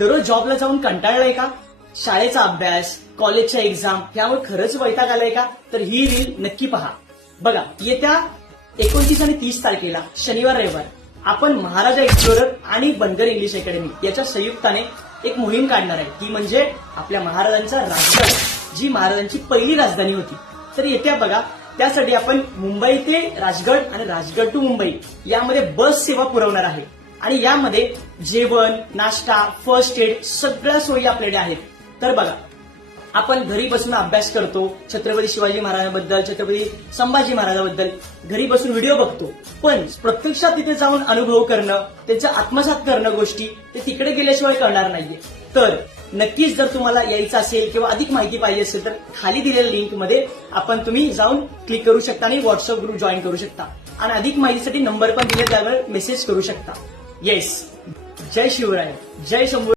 दररोज जॉबला जाऊन कंटाळलाय का? शाळेचा अभ्यास, कॉलेजच्या एक्झाम यामुळे खरंच वैताग आलाय का? तर ही रील नक्की पहा. बघा, येत्या 29 आणि 30 तारखेला शनिवार रविवार आपण महाराजा एक्सप्लोरर आणि बनकर इंग्लिश अकॅडमी याच्या संयुक्ताने एक मोहीम काढणार आहे. ती म्हणजे आपल्या महाराजांचा राजगड, जी महाराजांची पहिली राजधानी होती. तर येत्या बघा, त्यासाठी आपण मुंबई ते राजगड आणि राजगड टू मुंबई यामध्ये बस सेवा पुरवणार आहे. आणि यामध्ये जेवण, नाश्ता, फर्स्ट एड सगळ्या सोयी आपल्याकडे आहेत. तर बघा, आपण घरी बसून अभ्यास करतो, छत्रपती शिवाजी महाराजांबद्दल, छत्रपती संभाजी महाराजांबद्दल घरी बसून व्हिडिओ बघतो, पण प्रत्यक्षात तिथे जाऊन अनुभव करणं, त्यांचं आत्मसात करणं गोष्टी ते तिकडे गेल्याशिवाय करणार नाहीये. तर नक्कीच जर तुम्हाला यायचं असेल किंवा अधिक माहिती पाहिजे असेल तर खाली दिलेल्या लिंकमध्ये तुम्ही जाऊन क्लिक करू शकता आणि व्हॉट्सअप ग्रुप जॉईन करू शकता. आणि अधिक माहितीसाठी नंबर पण दिले, त्यावर मेसेज करू शकता. येस, जय शिवराय, जय शंभू.